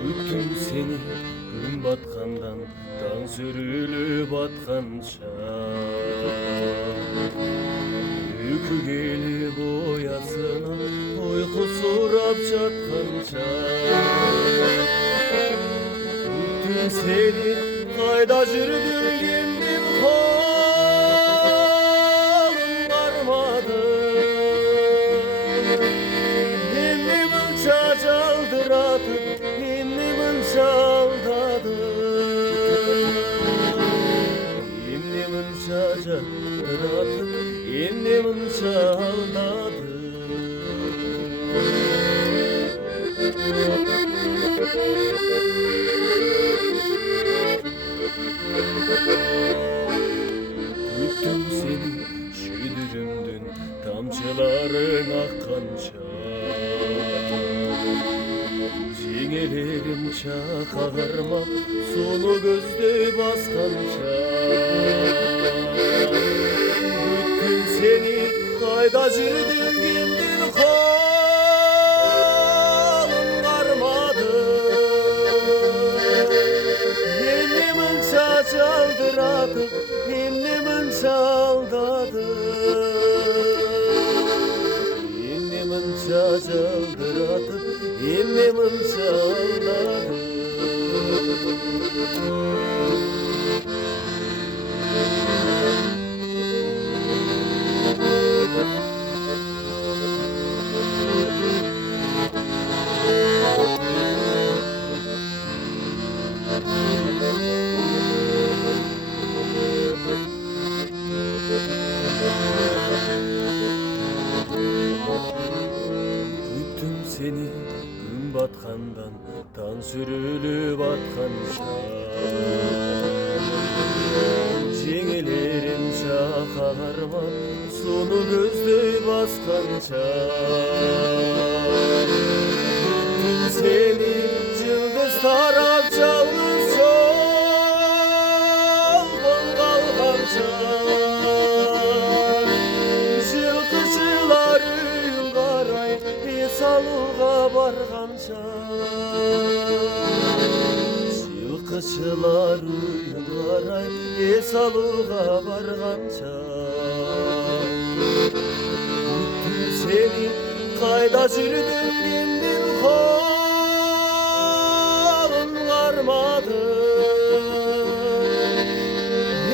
Күттім сені күн батқандан, таң сүріліп атқанша. Үйкі келіп оясына, ұйқы сұрап жатқанша. Күттім сені қайда жүрдің деп қолым бармады. Емне мұнша жалдыратып, emne mınca aldadı, emne mınca жалдыратып, emne mınca aldadı. Күттім сені шүйдігімден тамшыларың аққанша. Жеңелерім шақағармақ, соны көздей басқанша. Күттім сені қайда жүрдің деп қолым бармады. Emne mınca жалдыратып, emne mınca aldadı. Emne mınca жалдыратып, emne mınca aldadı. Күттім сені күн батқандан, таң сүріліп атқанша. Жеңелерім шақағармап, соны көздей басқанша. Күттім сені жылдыз тарап жалғыз жолдың қалғанша. Жылқышылар үйін қарай салуға барғанша. Жылқышылар үйін қарай салуға барғанша. Күттім сені қайда жүрдің деп қолым бармады.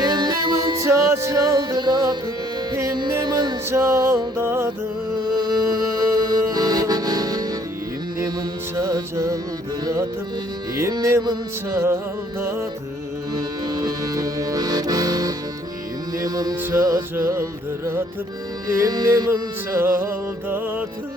Emne mınca жалдыратып, emne mınca aldadı. Emne mınca жалдыратып, emne mınca aldadı. Emne mınca жалдыратып, emne mınca aldadı.